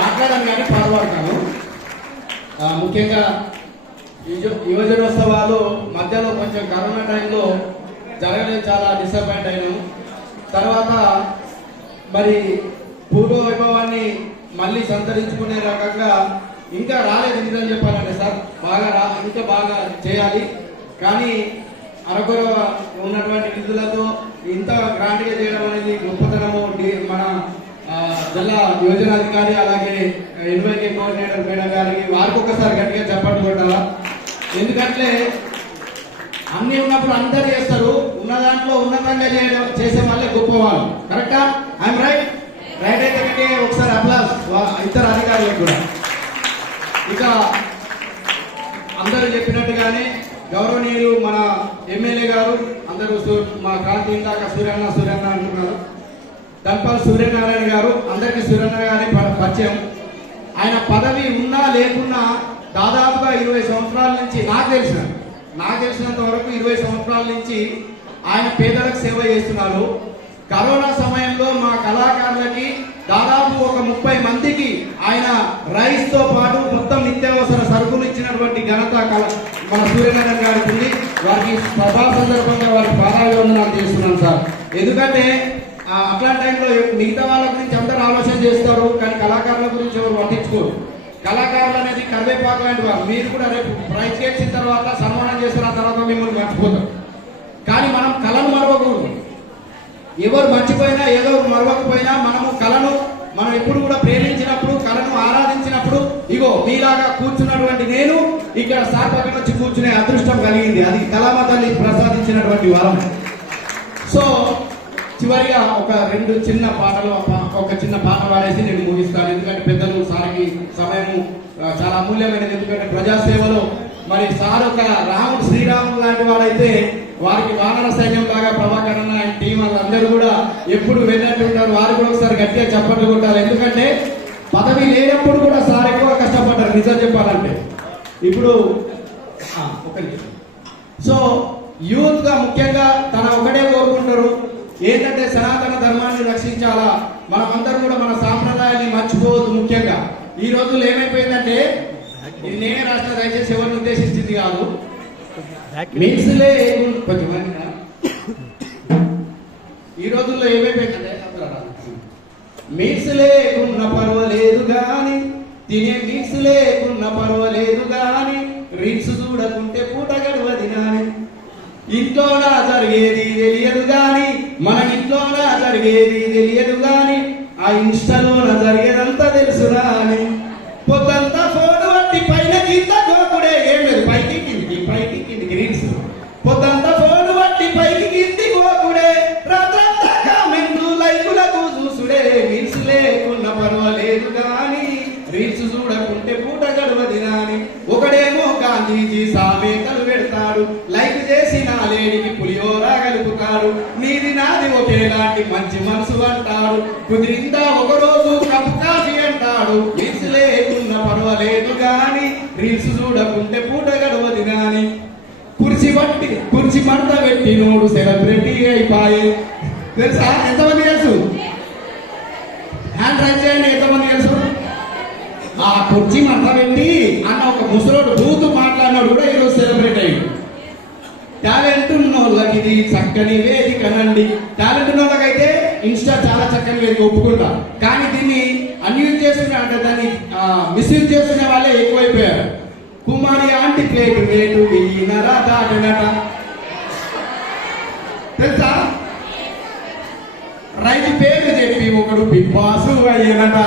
మాట్లాడాను కానీ పాల్పడతాను. ముఖ్యంగా యువజనోత్సవాలు మధ్యలో కొంచెం కరోనా టైంలో జరగలేదు, చాలా డిసప్పాయింట్ అయినాము. తర్వాత మరి పూర్వ వైభవాన్ని మళ్ళీ సంతరించుకునే రకంగా ఇంకా రాలేదు. నిజం చెప్పాలంటే సార్ ఇంకా బాగా చేయాలి. కానీ అరకొర ఉన్నటువంటి నిధులతో ఇంత గ్రాంట్గా చేయడం అనేది గొప్పతనము. మన జిల్లా యోజనాధికారి అలాగే ఎన్వైకే కోఆర్డినేటర్ మేడం గారికి వారికి ఒకసారి గట్టిగా చెప్పండి కొట్టాలా. ఎందుకంటే అన్ని ఉన్నప్పుడు అందరు చేస్తారు, ఉన్న దాంట్లో ఉన్నతంగా చేసే వాళ్ళే గొప్పవాళ్ళు. కరెక్టా? I'm right? రైట్ అయితే ఒకసారి అప్లాస్ ఇద్దరు అధికారులకు కూడా. ఇక అందరూ చెప్పినట్టుగానే గౌరవనీయులు మన ఎమ్మెల్యే గారు అందరూ మా క్రాంతి ఇందాక సూర్యన్న అంటున్నారు, దంపల్ సూర్యనారాయణ గారు. అందరికీ సూర్యనారాయణ గారి పరిచయం. ఆయన పదవి ఉన్నా లేకున్నా దాదాపుగా 20 సంవత్సరాల నుంచి నాకు తెలిసినంత వరకు 20 సంవత్సరాల నుంచి ఆయన పేదలకు సేవ చేస్తున్నారు. కరోనా సమయంలో మా కళాకారులకి దాదాపు ఒక 30 మందికి ఆయన రైస్ తో పాటు మొత్తం నిత్యావసర సరుకులు ఇచ్చినటువంటి ఘనత మన సూర్యనారాయణ గారికి ఉంది. వారికి సభా సందర్భంగా వారికి పాదాభివందనాలు చేస్తున్నాను సార్. ఎందుకంటే అట్లాంటి టైంలో మిగతా వాళ్ళ గురించి అందరూ ఆలోచన చేస్తారు, కానీ కళాకారుల గురించి ఎవరు పట్టించుకోరు. కళాకారులు అనేది కరివేపాకు లాంటి వారు. మీరు కూడా రేపు ప్రైజ్ గెలిచిన తర్వాత సన్మానం చేసిన తర్వాత మిమ్మల్ని మర్చిపోతారు. కానీ మనం కళను మరవకూడదు. ఎవరు మర్చిపోయినా ఏదో మరవకపోయినా మనం ఎప్పుడు కూడా ప్రేమించినప్పుడు, కళను ఆరాధించినప్పుడు, ఇగో మీలాగా కూర్చున్నటువంటి నేను ఇక్కడ సార్ పక్కన వచ్చి కూర్చునే అదృష్టం కలిగింది. అది కళామ తల్లి ప్రసాదించినటువంటి వరం. సో చివరిగా ఒక చిన్న పాట పాడేసి నేను ముగిస్తాను. ఎందుకంటే పెద్దలు సార్కి సమయం చాలా అమూల్యమైనది. ఎందుకంటే ప్రజాసేవలో మరి సార్ ఒక రాముడు శ్రీరాముడు లాంటి వాడైతే వారికి వానర సైన్యం లాగా ప్రభాకర్ అన్న ఆయన టీం అందరూ కూడా ఎప్పుడు వెళ్ళినట్టుంటారు. వారు కూడా ఒకసారి గట్టిగా చప్పట్లు కొట్టాలి. ఎందుకంటే పదవి లేనప్పుడు కూడా సార్ ఎక్కువ కష్టపడ్డారు నిజం చెప్పాలంటే. ఇప్పుడు సో యూత్ గా ముఖ్యంగా తన ఒకటే కోరుకుంటారు ఏంటంటే సనాతన ధర్మాన్ని రక్షించాలా, మనమందరం కూడా మన సాంప్రదాయాన్ని మర్చిపోవద్దు. ముఖ్యంగా ఈ రోజుల్లో ఏమైపోయిందంటే, నేనే రాష్ట్ర దయచేసి ఎవరిని ఉద్దేశించింది కాదు, ఈ రోజుల్లో ఏమైపోయిందంటే మీట్స్ లేకున్న పర్వాలేదు గాని, తినే మీట్స్ లేకున్న పర్వాలేదు గాని, రీల్స్ చూడకుంటే పూట గడవది నాని, ఇంట్లోనా జరిగేది తెలియదు గాని, మన ఇంట్లోనా జరిగేది తెలియదు గాని, ఆ ఇన్స్టాలోన జరిగేదంతా తెలుసురా అని, పొద్దంతా ఫోన్ బట్టి పైన కింద గోకుడే. ఏం లేదు, పైకి కిందికి రీల్స్. పొద్దంతా ఫోన్ బట్టి పైకి కింది గోకుడే, రాత్రంతా కామెంట్లు లైకులకు చూసుడే. రీల్స్ లేకున్న పర్వాలేదు గాని, రీల్స్ చూడకుంటే పూట గడవది నాని. ఒకడేమో గాంధీజీ సామెతలు పెడతాడు, లైక్ చేసిన లేడికి పులిహోర కలుపుతాడు, నీది నాది ఒకేలాంటి మంచి మనసు అంటాడు, కుదిరిందా ఒకరోజు కప్పు కాఫీ అంటాడు. రీల్స్ లేకున్న పర్వాలేదు గాని, రీల్స్ చూడకుంటే పూట గడవది గాని, కుర్చీ మడత పెట్టి నోడు సెలబ్రిటీ అయిపోయి. తెలుసా? ఎంతమంది తెలుసు? హ్యాండ్ రైజ్ చేయండి. ఎంతమంది తెలుసు? ఆ కుర్చీ మడత పెట్టి అన్న ఒక ముసలోడు బూతు మాట్లాడినాడు కూడా ఈరోజు సెలబ్రేట్ అయ్యాడు. టాలెంట్ ఉన్నోళ్ళకి ఇది చక్కని వేదిక నండి. టాలెంట్ ఉన్నోళ్ళకైతే ఇన్స్టా చాలా చక్కని వేదిక ఒప్పుకుంటా. కానీ దీన్ని అన్యూజ్ చేసుకునే అంటే దాన్ని మిస్యూజ్ చేసుకునే వాళ్ళే ఎక్కువైపోయారు. కుమారి ఆంటీ ప్లేట్ రేటు వెయ్యినరా దాటినట. తెలుసా? రైతు పేరు చెప్పి ఒకడు బిగ్ బాస్ అయ్యానట.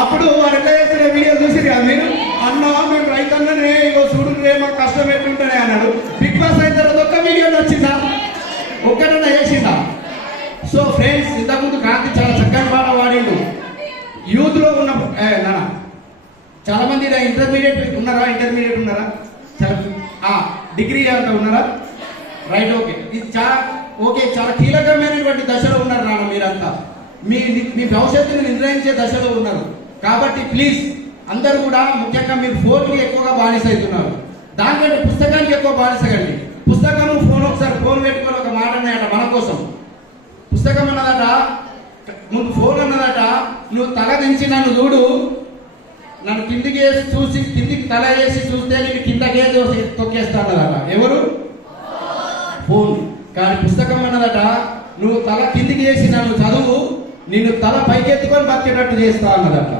అప్పుడు వారు ఎట్లా చేసిన వీడియో చూసిరు కదా మీరు, అన్నా మేము రైతన్ననే ఇగో చూడు మా కష్టం ఎట్లుంటానే అన్నాడు. బిగ్ బాస్ అయిన తర్వాత ఒక్క వీడియో వచ్చిందా? ఒక్కటన్నా చేసిందా? సో ఫ్రెండ్స్, ఇంతకుముందు క్రాంతి చాలా చక్కని పాట వాడిండు. యూత్ లో ఉన్న చాలా మంది ఇంటర్మీడియట్ ఉన్నారా? చాలా డిగ్రీ ఉన్నారా? Right, okay. ఇది చాలా కీలకమైనటువంటి దశలో ఉన్నారు నాన్న. మీరంతా మీ భవిష్యత్తుని నిర్ణయించే దశలో ఉన్నారు. కాబట్టి ప్లీజ్ అందరూ కూడా, ముఖ్యంగా మీరు ఫోన్కి ఎక్కువగా బానిస అవుతున్నారు. దానికంటే పుస్తకానికి ఎక్కువ బానిసగండి. పుస్తకము ఫోన్ ఒకసారి ఫోన్ పెట్టుకొని ఒక మాట అన్నాయట మన కోసం. పుస్తకం అన్నదట ముందు, ఫోన్ అన్నదట నువ్వు తల దించి నన్ను చూడు, నన్ను కిందికి వేసి చూసి కిందికి తల వేసి చూస్తే నేను కిందకే తొక్కేస్తానదట. ఎవరు? ఫోన్. కానీ పుస్తకం అన్నదట నువ్వు తల కిందికి వేసి నన్ను చదువు, నిన్ను తల పైకెత్తుకొని బతికేటట్టు చేస్తా అన్నదట.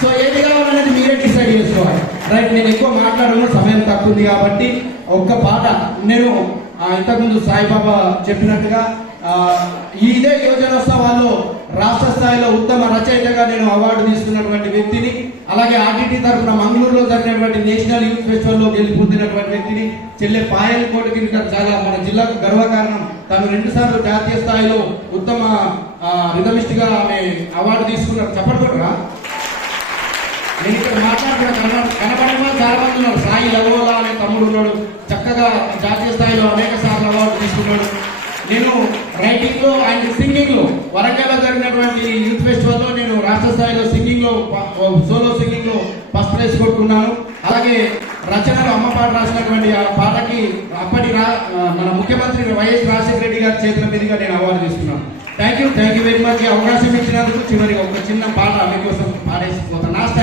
సో ఏది కావాలనేది మీరే డిసైడ్ చేసుకోవాలి. రైట్, నేను ఎక్కువ మాట్లాడను, సమయం తక్కువ ఉంది కాబట్టి ఒక్క పాట. నేను ఇంతకుముందు సాయిబాబా చెప్పినట్టుగా ఇదే యువజనోత్సవాల్లో రాష్ట్ర స్థాయిలో ఉత్తమ రచయితగా నేను అవార్డు తీసుకున్నటువంటి వ్యక్తిని, అలాగే ఆర్టీటీ తరఫున మంగళూరులో జరిగినటువంటి నేషనల్ యూత్ ఫెస్టివల్లో గెలుపొందినటువంటి వ్యక్తిని చెల్లె పాయల్ కోటికి చాలా మన జిల్లాకు గర్వకారణం. తను 2 సార్లు జాతీయ స్థాయిలో ఉత్తమ రిథమిస్ట్ గా ఆమె అవార్డు తీసుకున్నారు. చెప్పడుకుంటారా? నేను ఇక్కడ మాట్లాడుతున్న కనబడిన చాలా మంది ఉన్నారు. సాయి లవోలా అనే తమ్ముడు ఉన్నాడు, చక్కగా జాతీయ స్థాయిలో అనేక సార్లు అవార్డు తీసుకున్నాడు. నేను రైటింగ్ లో అండ్ సింగింగ్ లో వరంగల్లో జరిగినటువంటి యూత్ ఫెస్టివల్లో నేను రాష్ట్ర స్థాయిలో సింగింగ్ లో సోలో సింగింగ్ లో ఫస్ట్ ప్రైజ్ కొట్టుకున్నాను. అలాగే రచనలో అమ్మ పాట రాసినటువంటి ఆ పాటకి అప్పటి మన ముఖ్యమంత్రి వైఎస్ రాజశేఖర రెడ్డి గారి చేతుల మీదుగా నేను అవార్డు తీసుకున్నాను. Thank you very much. అవకాశం ఇచ్చినందుకు చివరికి ఒక చిన్న పాట మీకోసం పాడేసిపోతాను.